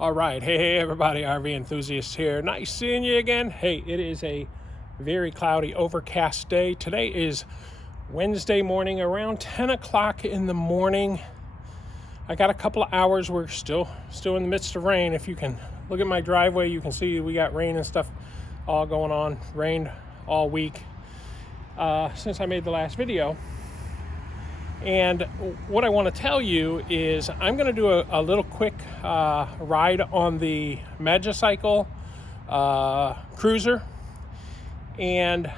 All right, hey everybody, RV Enthusiast here. Nice seeing you again. Hey, it is a very cloudy, overcast day. Today is Wednesday morning, around 10 o'clock in the morning. I got a couple of hours. We're still in the midst of rain. If you can look at my driveway, you can see we got rain and stuff all going on. Rained all week since I made the last video. And what I want to tell you is I'm going to do a little quick ride on the Magicycle cruiser, and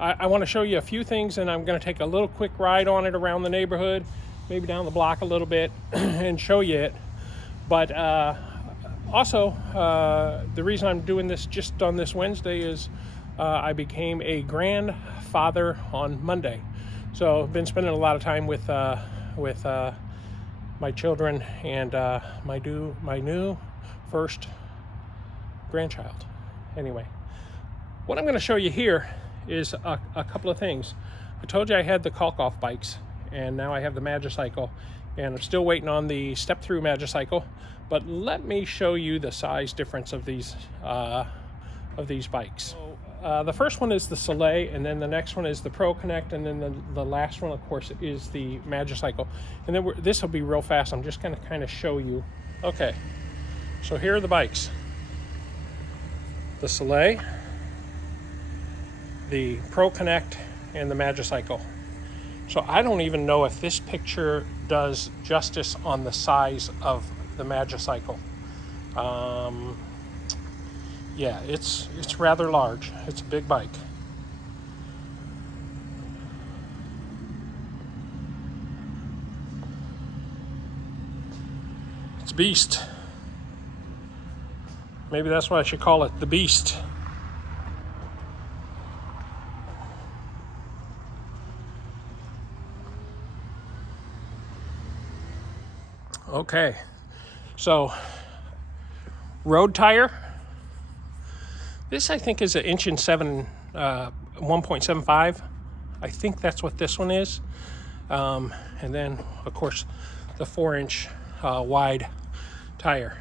I want to show you a few things, and I'm going to take a little quick ride on it around the neighborhood, maybe down the block a little bit, and show you it. But also, the reason I'm doing this just on this Wednesday is I became a grandfather on Monday. So I've been spending a lot of time with my children and my new first grandchild. Anyway, what I'm going to show you here is a couple of things. I told you I had the caulk-off bikes, and now I have the Magicycle, and I'm still waiting on the step-through Magicycle. But let me show you the size difference of these bikes. The first one is the Soleil, and then the next one is the Pro Connect, and then the last one, of course, is the Magicycle. And then this will be real fast. I'm just going to kind of show you. Okay, so here are the bikes. The Soleil, the Pro Connect, and the Magicycle. So I don't even know if this picture does justice on the size of the Magicycle. Yeah, it's rather large. It's a big bike. It's a beast. Maybe that's why I should call it the Beast. Okay, so road tire. This, I think, is an 1.7 1.75. I think that's what this one is. And then, of course, the 4-inch wide tire.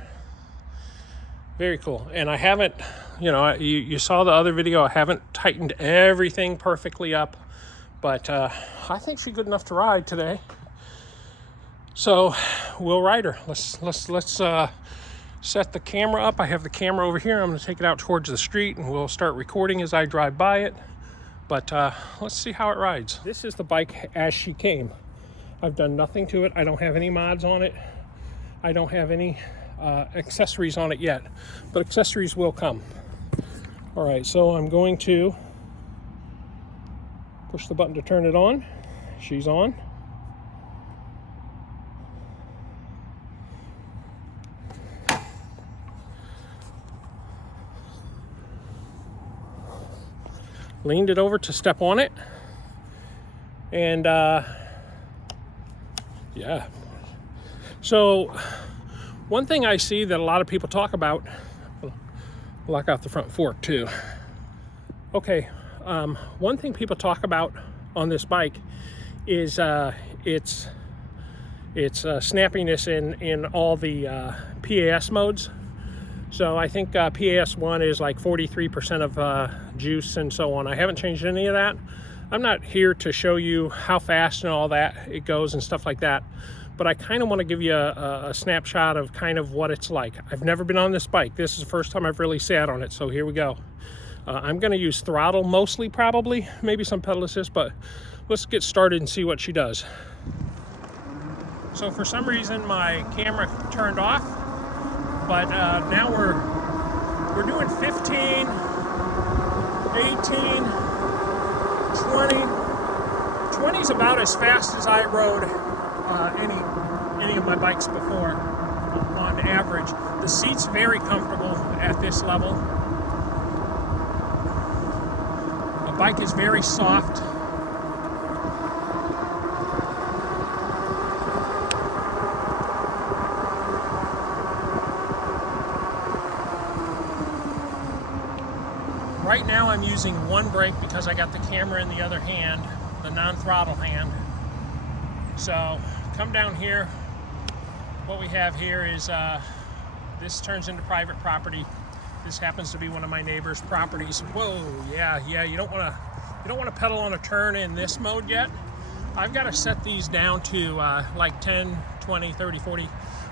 Very cool. And I haven't, you saw the other video. I haven't tightened everything perfectly up, but I think she's good enough to ride today. So we'll ride her. Let's set the camera up. I have the camera over here. I'm going to take it out towards the street, and we'll start recording as I drive by it. But let's see how it rides. This is the bike as she came. I've done nothing to it. I don't have any mods on it. I don't have any accessories on it yet, but accessories will come. All right, so I'm going to push the button to turn it on. She's on. Leaned it over to step on it, and yeah. So one thing I see that a lot of people talk about, lock out the front fork too. Okay, one thing people talk about on this bike is its snappiness in all the PAS modes. So I think PAS 1 is like 43% of juice and so on. I haven't changed any of that. I'm not here to show you how fast and all that it goes and stuff like that, but I kind of want to give you a snapshot of kind of what it's like. I've never been on this bike. This is the first time I've really sat on it, so here we go. I'm going to use throttle mostly, probably, maybe some pedal assist, but let's get started and see what she does. So for some reason my camera turned off, but now we're doing 15, 18, 20. 20 is about as fast as I rode any of my bikes before on average. The seat's very comfortable at this level. The bike is very soft. Right now I'm using one brake because I got the camera in the other hand, the non-throttle hand. So come down here. What we have here is this turns into private property. This happens to be one of my neighbor's properties. Whoa, yeah, you don't want to pedal on a turn in this mode yet. I've got to set these down to like 10, 20, 30, 40.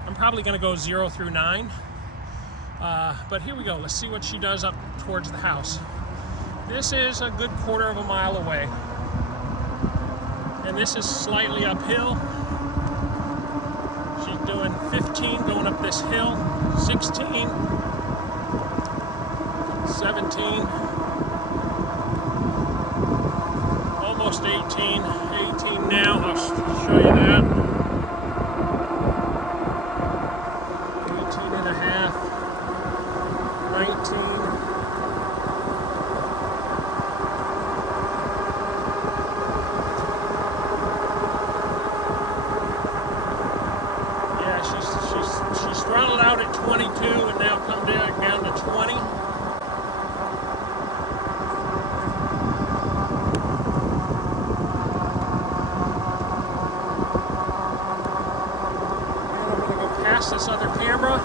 I'm probably going to go 0 through 9. But here we go. Let's see what she does up towards the house. This is a good quarter of a mile away. And this is slightly uphill. She's doing 15 going up this hill, 16, 17, almost 18, 18 now. I'll show you that. 18 and a half, 19. She's throttled out at 22 and now come down to 20. And I'm going to go past this other camera.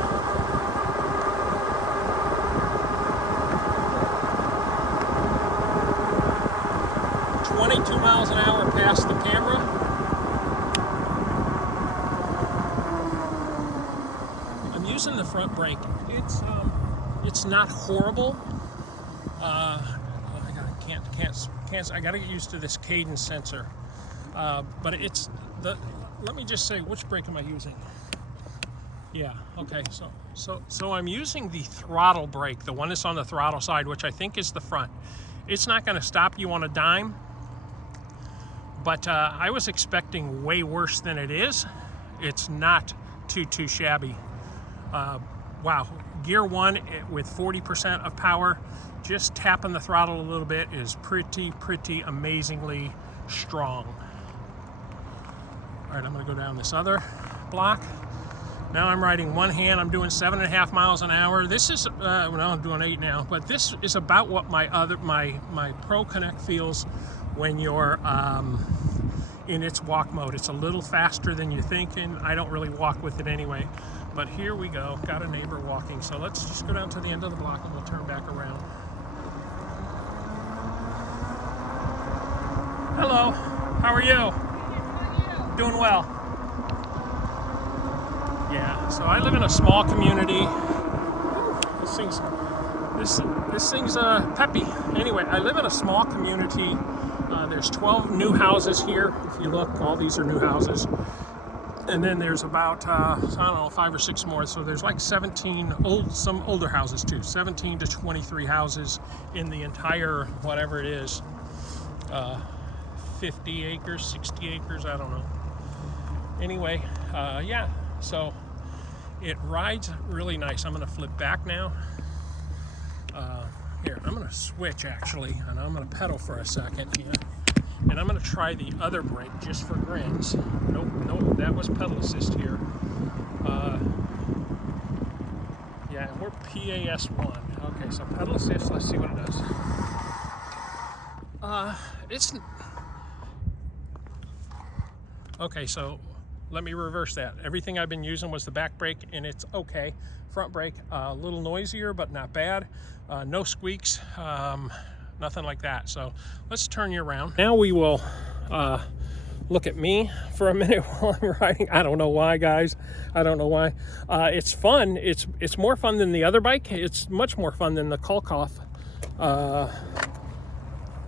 Miles an hour past the camera. I'm using the front brake. It's not horrible. I gotta get used to this cadence sensor. But it's the. Let me just say, which brake am I using? Yeah. Okay. So I'm using the throttle brake, the one that's on the throttle side, which I think is the front. It's not going to stop you on a dime. But I was expecting way worse than it is. It's not too shabby. Wow, gear 1 with 40% of power, just tapping the throttle a little bit is pretty amazingly strong. All right, I'm gonna go down this other block. Now I'm riding one hand. I'm doing 7.5 miles an hour. This is, well, I'm doing 8 now, but this is about what my Pro Connect feels when you're in its walk mode. It's a little faster than you think, and I don't really walk with it anyway. But here we go, got a neighbor walking. So let's just go down to the end of the block and we'll turn back around. Hello, how are you? Doing well. Yeah, so I live in a small community. This thing's peppy. Anyway, I live in a small community. There's 12 new houses here. If you look, all these are new houses. And then there's about, I don't know, 5 or 6 more. So there's like 17, some older houses too. 17 to 23 houses in the entire, whatever it is, 50 acres, 60 acres, I don't know. Anyway, yeah, so it rides really nice. I'm gonna flip back now. Here, I'm gonna switch actually, and I'm gonna pedal for a second here. And I'm gonna try the other brake just for grins. Nope, that was pedal assist here. Yeah, we're PAS1. Okay, so pedal assist, let's see what it does. Okay, so let me reverse that. Everything I've been using was the back brake, and it's okay. Front brake, a little noisier, but not bad. No squeaks, nothing like that. So let's turn you around. Now we will look at me for a minute while I'm riding. I don't know why, guys. I don't know why. It's fun. It's more fun than the other bike. It's much more fun than the Kolkoff.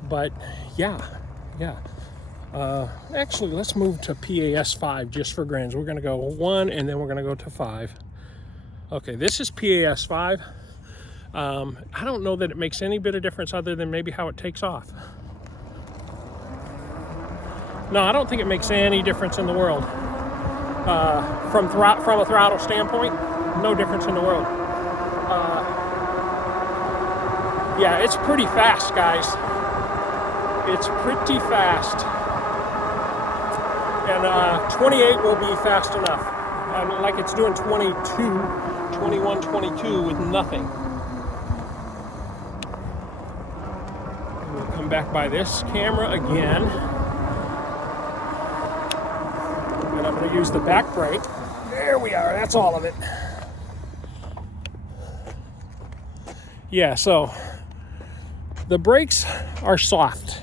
But yeah. Actually, let's move to PAS5 just for grins. We're gonna go 1 and then we're gonna go to 5. Okay, this is PAS5. I don't know that it makes any bit of difference other than maybe how it takes off. No, I don't think it makes any difference in the world. From a throttle standpoint, no difference in the world. Yeah, it's pretty fast, guys. It's pretty fast. And 28 will be fast enough. Like it's doing 22, 21, 22 with nothing. We'll come back by this camera again. And I'm going to use the back brake. There we are, that's all of it. Yeah, so the brakes are soft.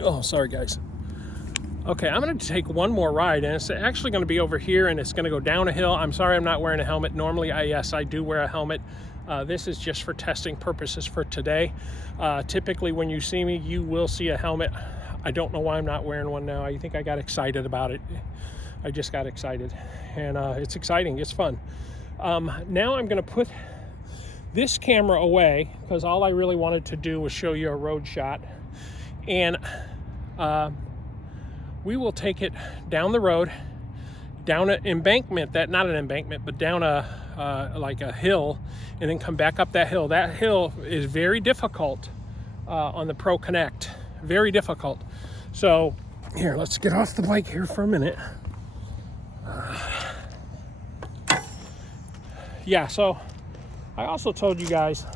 Oh, sorry guys. Okay, I'm going to take one more ride, and it's actually going to be over here, and it's going to go down a hill. I'm sorry I'm not wearing a helmet. Normally, yes, I do wear a helmet. This is just for testing purposes for today. Typically, when you see me, you will see a helmet. I don't know why I'm not wearing one now. I think I got excited about it. I just got excited, and it's exciting. It's fun. Now I'm going to put this camera away because all I really wanted to do was show you a road shot, and we will take it down the road, down an embankment, not an embankment, but down like a hill, and then come back up that hill. That hill is very difficult on the Pro Connect, very difficult. So here, let's get off the bike here for a minute. Yeah, so I also told you guys,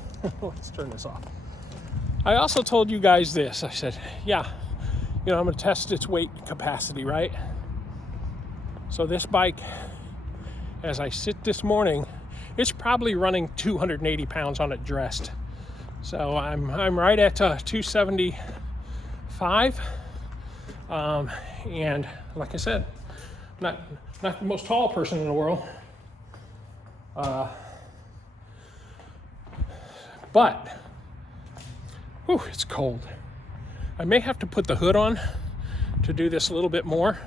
let's turn this off. I also told you guys this. I said, yeah, I'm going to test its weight capacity, right? So this bike, as I sit this morning, it's probably running 280 pounds on it dressed. So I'm right at 275. And like I said, not the most tall person in the world. But, whew, it's cold. I may have to put the hood on to do this a little bit more.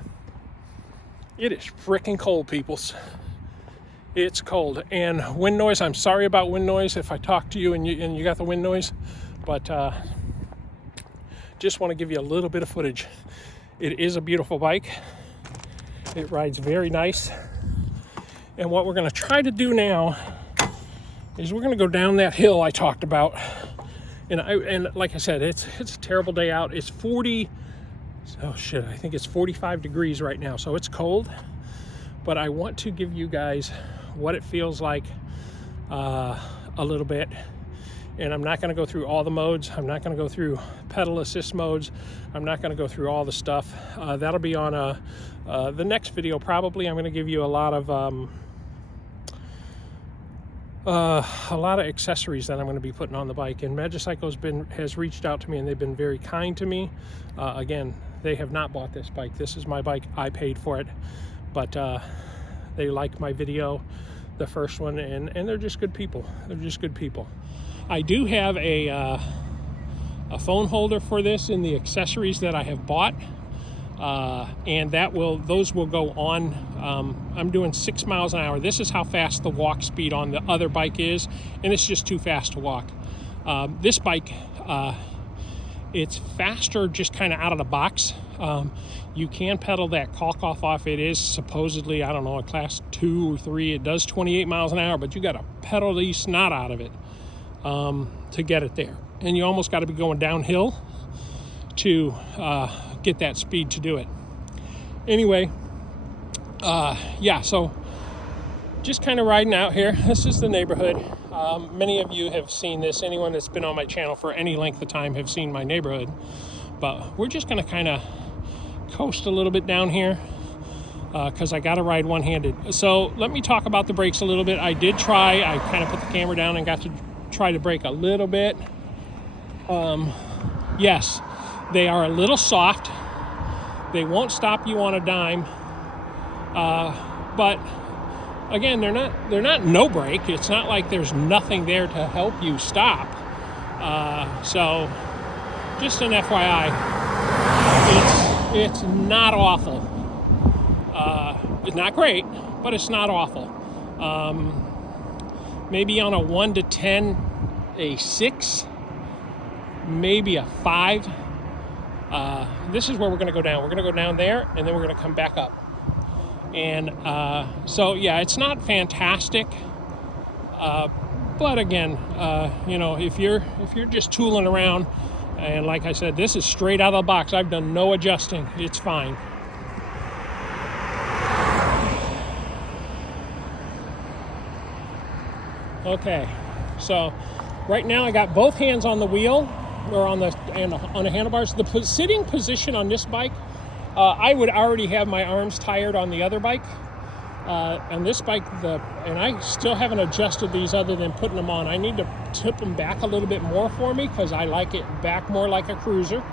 It is freaking cold, peoples. It's cold. And wind noise, I'm sorry about wind noise if I talk to you and you got the wind noise, but just want to give you a little bit of footage. It is a beautiful bike. It rides very nice. And what we're going to try to do now is we're going to go down that hill I talked about. And like I said, it's a terrible day out. It's 40, oh shit, I think it's 45 degrees right now, so it's cold. But I want to give you guys what it feels like a little bit. And I'm not going to go through all the modes. I'm not going to go through pedal assist modes. I'm not going to go through all the stuff. That'll be on the next video probably. I'm going to give you a lot of accessories that I'm going to be putting on the bike. And Magicycle has reached out to me, and they've been very kind to me. Again, they have not bought this bike. This is my bike. I paid for it, but they liked my video, the first one, and they're just good people. They're just good people. I do have a phone holder for this in the accessories that I have bought, and those will go on. I'm doing 6 miles an hour. This is how fast the walk speed on the other bike is, and it's just too fast to walk. This bike, it's faster just kind of out of the box. You can pedal that caulk off. It is supposedly, I don't know, a class 2 or 3. It does 28 miles an hour, but you got to pedal the snot out of it to get it there. And you almost got to be going downhill to get that speed to do it. Anyway, yeah, so just kind of riding out here. This is the neighborhood. Many of you have seen this. Anyone that's been on my channel for any length of time have seen my neighborhood. But we're just going to kind of coast a little bit down here because I got to ride one-handed. So let me talk about the brakes a little bit. I did try. I kind of put the camera down and got to try to brake a little bit. Yes, they are a little soft. They won't stop you on a dime. But again, they're not no brake. It's not like there's nothing there to help you stop. So just an FYI, it's not awful. It's not great, but it's not awful. Maybe on a 1 to 10, a 6, maybe a 5. This is where we're going to go down. We're going to go down there, and then we're going to come back up. And so, yeah, it's not fantastic. But again, if you're just tooling around, and like I said, this is straight out of the box. I've done no adjusting. It's fine. Okay, so right now I got both hands on the wheel or on the handlebars. The sitting position on this bike, I would already have my arms tired on the other bike. And this bike, and I still haven't adjusted these other than putting them on. I need to tip them back a little bit more for me because I like it back more like a cruiser.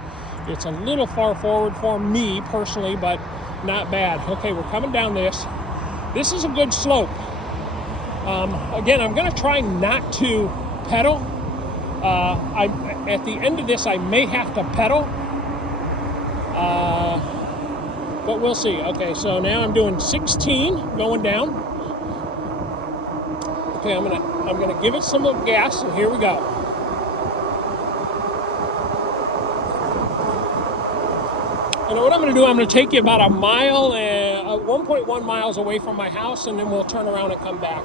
It's a little far forward for me personally, but not bad. Okay, we're coming down this. This is a good slope. Again, I'm going to try not to pedal. At the end of this, I may have to pedal. But we'll see. Okay, so now I'm doing 16 going down. Okay, I'm gonna give it some gas, and here we go. You know what I'm gonna do? I'm gonna take you about a mile, 1.1 miles away from my house, and then we'll turn around and come back.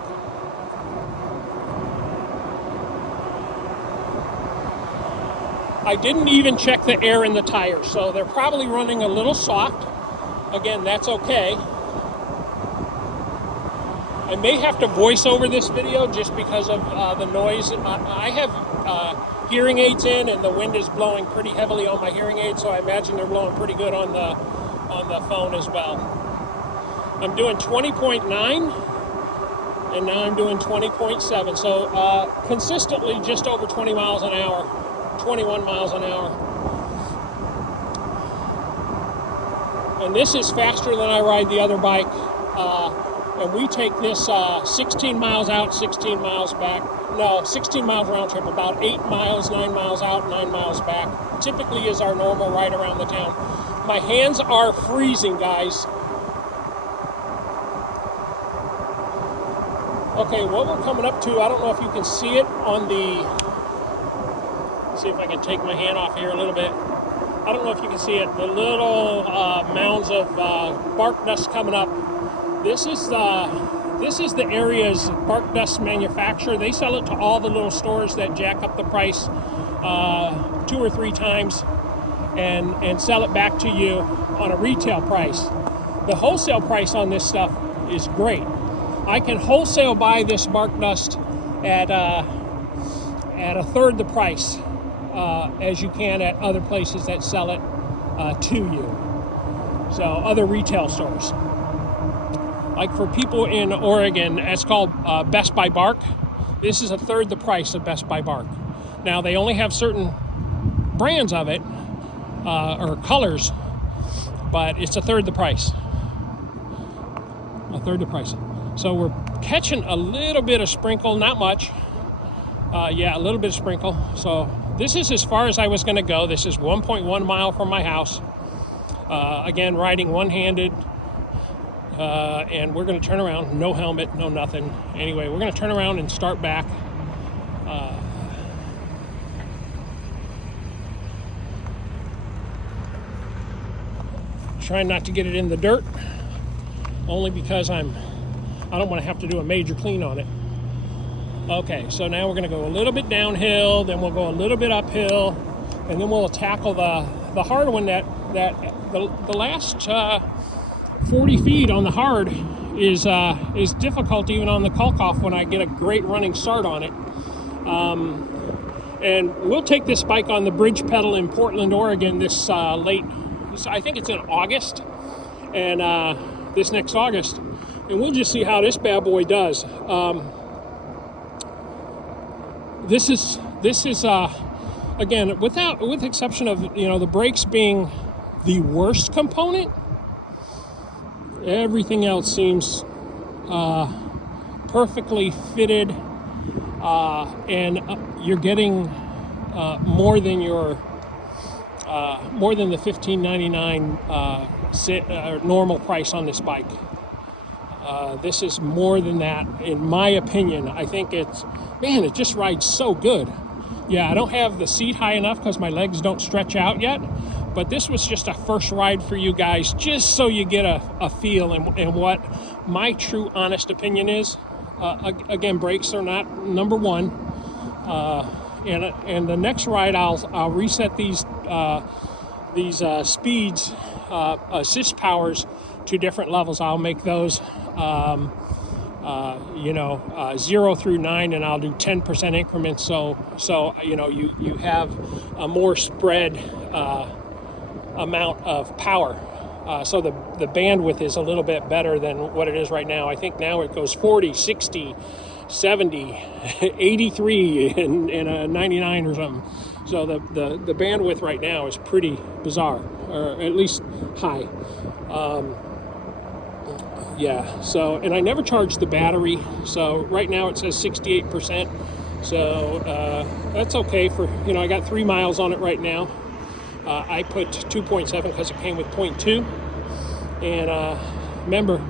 I didn't even check the air in the tires, so they're probably running a little soft. Again, that's okay. I may have to voice over this video just because of the noise. I have hearing aids in, and the wind is blowing pretty heavily on my hearing aids, so I imagine they're blowing pretty good on the phone as well. I'm doing 20.9, and now I'm doing 20.7. So consistently just over 20 miles an hour, 21 miles an hour. And this is faster than I ride the other bike. And we take this 16 miles out, 16 miles back. No, 16 miles round trip, about 8 miles, 9 miles out, 9 miles back. Typically is our normal ride around the town. My hands are freezing, guys. Okay, what we're coming up to, I don't know if you can see it on the... Let's see if I can take my hand off here a little bit. I don't know if you can see it, the little mounds of bark dust coming up. This is the area's bark dust manufacturer. They sell it to all the little stores that jack up the price 2 or 3 times and sell it back to you on a retail price. The wholesale price on this stuff is great. I can wholesale buy this bark dust at a third the price. As you can at other places that sell it to you. So other retail stores. Like for people in Oregon, it's called Best Buy Bark. This is a third the price of Best Buy Bark. Now they only have certain brands of it, or colors, but it's a third the price. A third the price. So we're catching a little bit of sprinkle, not much. Yeah, a little bit of sprinkle. So this is as far as I was going to go. This is 1.1 mile from my house. Again, riding one-handed. And we're going to turn around. No helmet, no nothing. Anyway, we're going to turn around and start back. Trying not to get it in the dirt. Only because I don't want to have to do a major clean on it. Okay, so now we're going to go a little bit downhill, then we'll go a little bit uphill, and then we'll tackle the hard one that the last 40 feet on the hard is difficult even on the Kalkoff when I get a great running start on it. And we'll take this bike on the bridge pedal in Portland, Oregon this I think it's in August, and this next August, and we'll just see how this bad boy does. This is again, with exception of the brakes being the worst component, everything else seems perfectly fitted, and you're getting more than the $15.99 normal price on this bike. This is more than that, in my opinion. I think it just rides so good. Yeah, I don't have the seat high enough because my legs don't stretch out yet, but this was just a first ride for you guys, just so you get a feel and what my true honest opinion is. Again, brakes are not number one, and the next ride I'll reset these speeds, assist powers to different levels. I'll make those 0 through 9, and I'll do 10% increments, so you have a more spread amount of power So the bandwidth is a little bit better than what it is right now. I think now it goes 40, 60, 70, 83, and a 99 or something. So the bandwidth right now is pretty bizarre, or at least high. Yeah, so, and I never charged the battery, so right now it says 68%, so that's okay for, you know, I got 3 miles on it right now. I put 2.7 because it came with 0.2, and remember,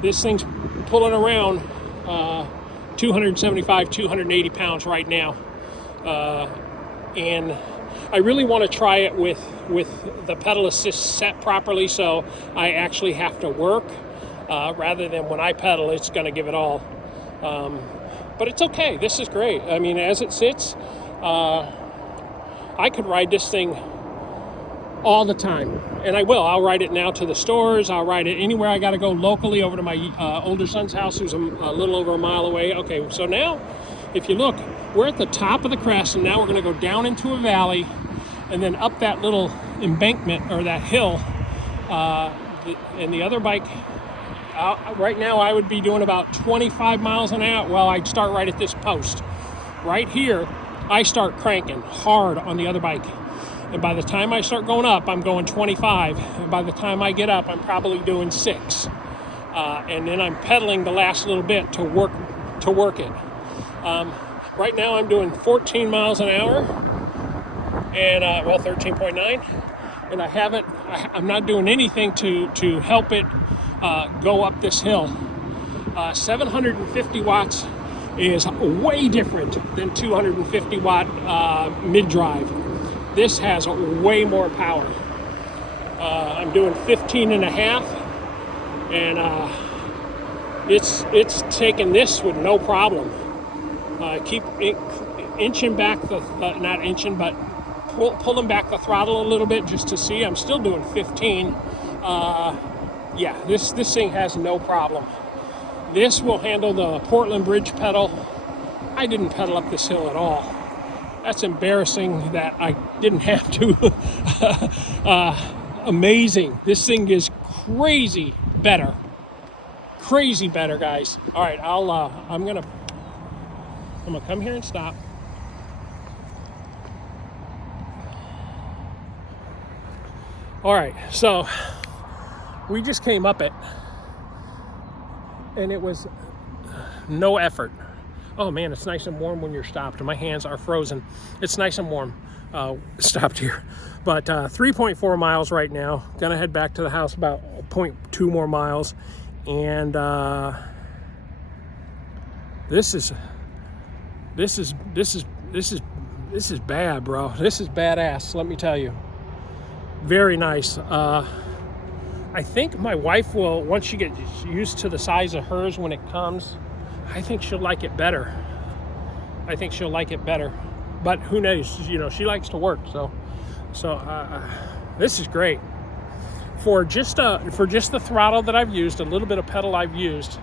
this thing's pulling around 275, 280 pounds right now, and I really want to try it with the pedal assist set properly, so I actually have to work. Rather than when I pedal, it's going to give it all. But it's okay. This is great. I mean, as it sits, I could ride this thing all the time. And I will. I'll ride it now to the stores. I'll ride it anywhere I got to go locally, over to my older son's house, who's a little over a mile away. Okay, so now, if you look, we're at the top of the crest, and now we're going to go down into a valley and then up that little embankment, or that hill. And the other bike... right now I would be doing about 25 miles an hour. Well, I'd start right at this post. Right here, I start cranking hard on the other bike. And by the time I start going up, I'm going 25. And by the time I get up, I'm probably doing 6. And then I'm pedaling the last little bit to work it. Right now I'm doing 14 miles an hour. And, 13.9. And I'm not doing anything to help it go up this hill. 750 watts is way different than 250 watt mid-drive. This has way more power. I'm doing 15 and a half, and it's taking this with no problem. Keep inching back not inching, but pulling back the throttle a little bit just to see. I'm still doing 15. Yeah, this thing has no problem. This will handle the Portland Bridge pedal. I didn't pedal up this hill at all. That's embarrassing that I didn't have to. Amazing. This thing is crazy better. Crazy better, guys. All right, I'm gonna come here and stop. All right, so we just came up it, and it was no effort. Oh man, it's nice and warm when you're stopped. My hands are frozen. It's nice and warm. Stopped here, but 3.4 miles right now. Gonna head back to the house, about 0.2 more miles, and this is bad, bro. This is badass. Let me tell you. Very nice. I think my wife will, once she gets used to the size of hers when it comes, I think she'll like it better. But who knows? You know, she likes to work, so this is great. For just the throttle that I've used, a little bit of pedal I've used,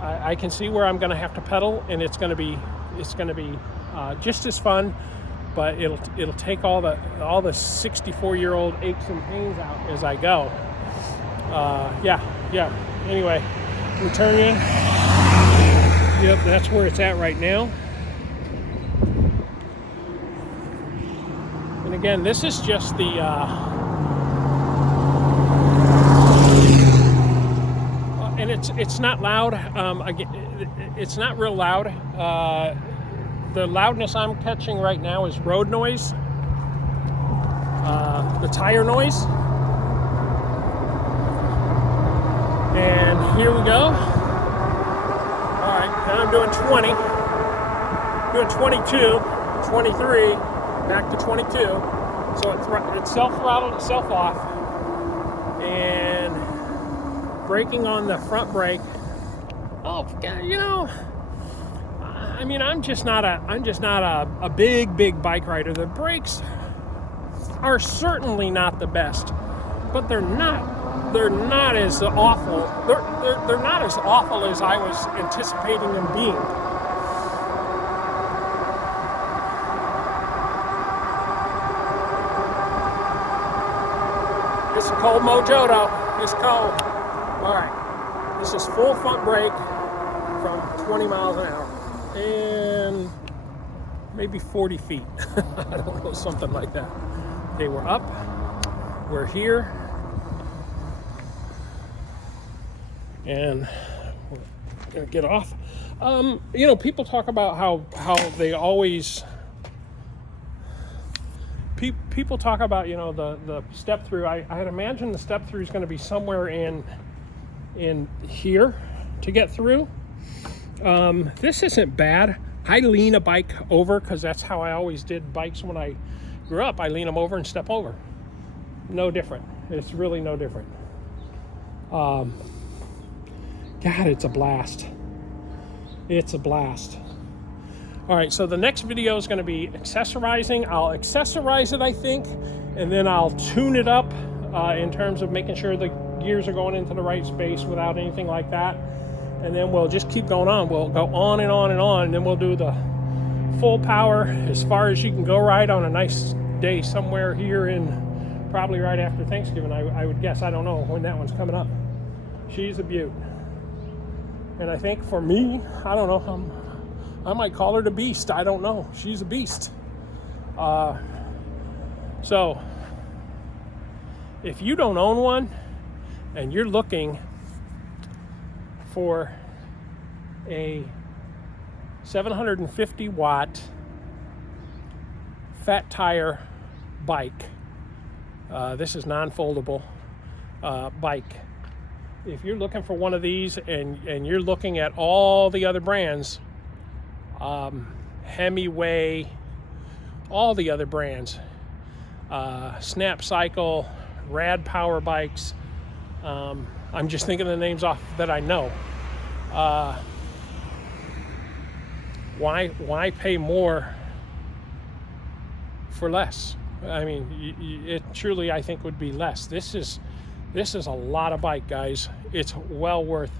I can see where I'm going to have to pedal, and it's going to be just as fun. But it'll take all the 64-year-old aches and pains out as I go. Yeah. Anyway, we turn in. Yep, that's where it's at right now. And again, this is just the and it's not loud. Again, it's not real loud. The loudness I'm catching right now is road noise, the tire noise. And here we go. All right, now I'm doing 20, doing 22, 23, back to 22. So it self-throttled itself off, and braking on the front brake. Oh, you know, I mean, I'm just not a big bike rider. The brakes are certainly not the best, but they're not as awful. They're not as awful as I was anticipating them being. It's a cold mojo though. It's cold. All right. This is full front brake from 20 miles an hour and maybe 40 feet. I don't know, something like that. Okay, we're up. We're here. And we're gonna get off. You know, people talk about how they always people talk about, you know, the step through. I'd imagine the step through is going to be somewhere in here to get through. This isn't bad. I lean a bike over because that's how I always did bikes when I grew up. I lean them over and step over. No different. It's really no different. God, it's a blast. It's a blast. All right, so the next video is going to be accessorizing. I'll accessorize it, I think, and then I'll tune it up in terms of making sure the gears are going into the right space without anything like that. And then we'll just keep going on. We'll go on and on and on, and then we'll do the full power as far as you can go right on a nice day somewhere here in probably right after Thanksgiving, I would guess. I don't know when that one's coming up. She's a beaut. And I think for me, I don't know, I might call her the beast. I don't know. She's a beast. So if you don't own one and you're looking for a 750 watt fat tire bike, this is non-foldable bike. If you're looking for one of these and you're looking at all the other brands, Hemiway, all the other brands, Snapcycle, Rad Power bikes, I'm just thinking the names off that I know. Why pay more for less? I mean, it truly, I think, would be less. This is a lot of bike, guys. It's well worth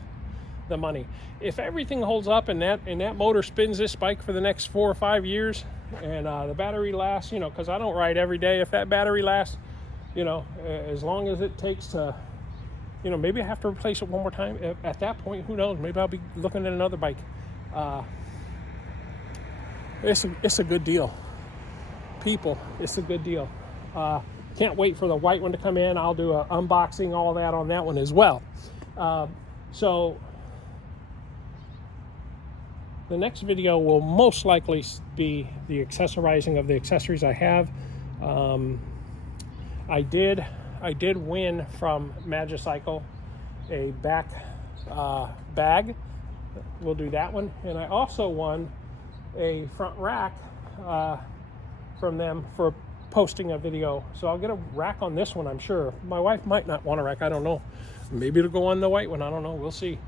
the money. If everything holds up and that motor spins this bike for the next 4 or 5 years, and the battery lasts, you know, because I don't ride every day. If that battery lasts, you know, as long as it takes to, you know, maybe I have to replace it one more time. At that point, who knows? Maybe I'll be looking at another bike. It's a good deal, people. It's a good deal. Can't wait for the white one to come in. I'll do an unboxing, all that on that one as well. So the next video will most likely be the accessorizing of the accessories I have. I did win from Magicycle a back bag. We'll do that one. And I also won a front rack from them for posting a video. So I'll get a rack on this one, I'm sure. My wife might not want a rack, I don't know. Maybe it'll go on the white one, I don't know, we'll see.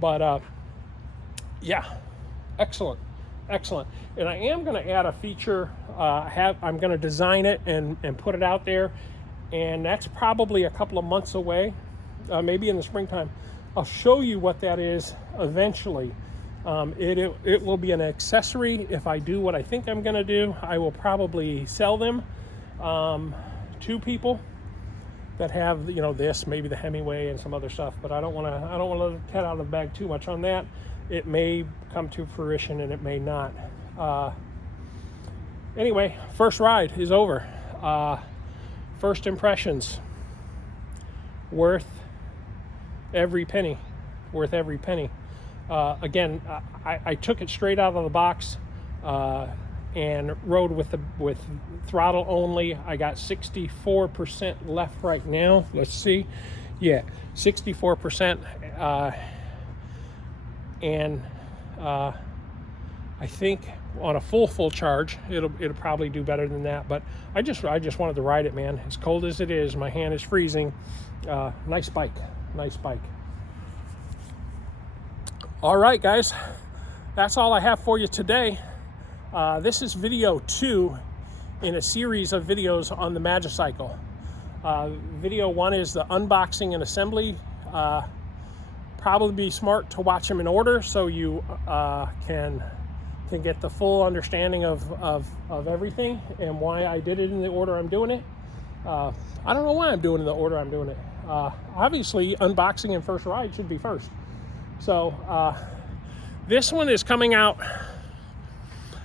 But yeah, excellent. And I am going to add a feature. I'm going to design it and put it out there, and that's probably a couple of months away, maybe in the springtime. I'll show you what that is eventually. It will be an accessory. If I do what I think I'm going to do, I will probably sell them to people that have, you know, this, maybe the Hemiway and some other stuff. But I don't want to let the cat out of the bag too much on that. It may come to fruition and it may not. Anyway, first ride is over. First impressions, worth every penny. Again, I took it straight out of the box and rode with throttle only. I got 64% left right now. Let's see. Yeah, 64%. And I think on a full charge, it'll probably do better than that. But I just wanted to ride it, man. As cold as it is, my hand is freezing. Nice bike. All right, guys, that's all I have for you today. This is video 2 in a series of videos on the Magicycle. Video 1 is the unboxing and assembly. Probably be smart to watch them in order so you can get the full understanding of everything and why I did it in the order I'm doing it. I don't know why I'm doing it in the order I'm doing it. Obviously, unboxing and first ride should be first. So this one is coming out,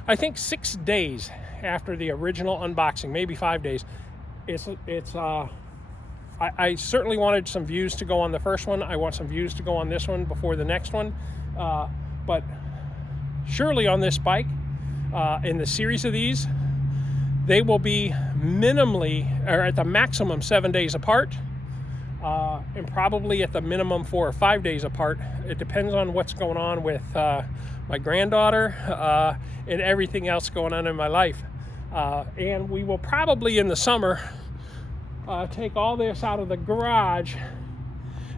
I think, 6 days after the original unboxing, maybe 5 days. I certainly wanted some views to go on the first one. I want some views to go on this one before the next one. But surely on this bike, in the series of these, they will be minimally, or at the maximum, 7 days apart, and probably at the minimum 4 or 5 days apart. It depends on what's going on with my granddaughter and everything else going on in my life. And we will probably in the summer take all this out of the garage,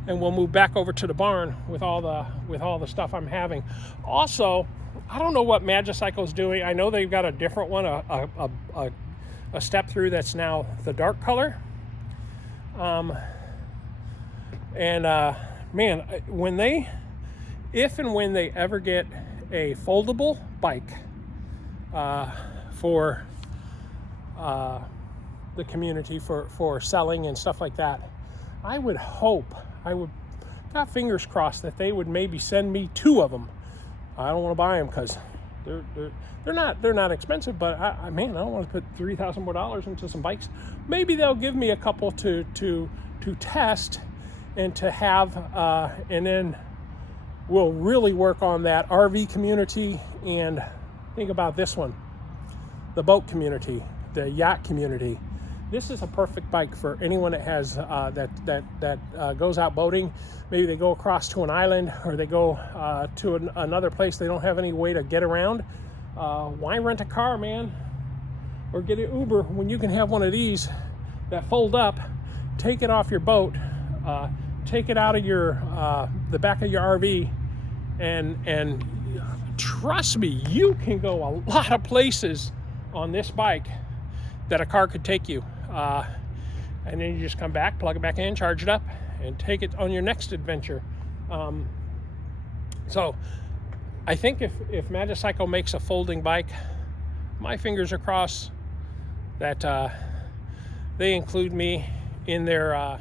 and we'll move back over to the barn with all the stuff I'm having. Also, I don't know what Magicycle is doing. I know they've got a different one, a step through that's now the dark color. Man, if and when they ever get a foldable bike for the community for selling and stuff like that, I would got fingers crossed that they would maybe send me 2 of them. I don't want to buy them because they're not expensive, but I don't want to put $3,000 more into some bikes. Maybe they'll give me a couple to test and to have, and then we'll really work on that RV community. And think about this one, the boat community, the yacht community. This is a perfect bike for anyone that has that goes out boating. Maybe they go across to an island, or they go to another place they don't have any way to get around. Why rent a car, man, or get an Uber when you can have one of these that fold up? Take it off your boat, take it out of your the back of your RV, and trust me, you can go a lot of places on this bike that a car could take you. And then you just come back, plug it back in, charge it up, and take it on your next adventure. So I think if Magicycle makes a folding bike, my fingers are crossed that they include me in their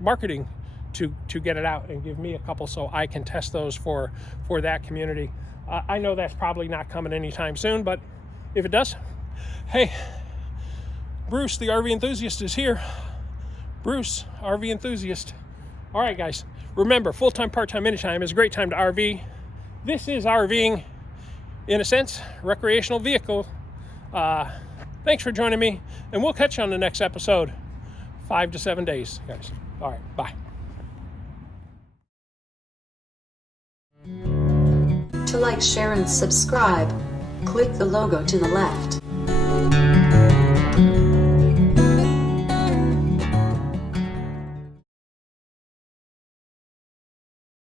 marketing to get it out and give me a couple so I can test those for that community. I know that's probably not coming anytime soon, but if it does, hey, Bruce, the RV enthusiast, is here. Bruce, RV enthusiast. All right, guys, remember, full-time, part-time, anytime is a great time to RV. This is RVing, in a sense, recreational vehicle. Thanks for joining me, and we'll catch you on the next episode. 5 to 7 days, guys. All right, bye. To like, share, and subscribe, click the logo to the left.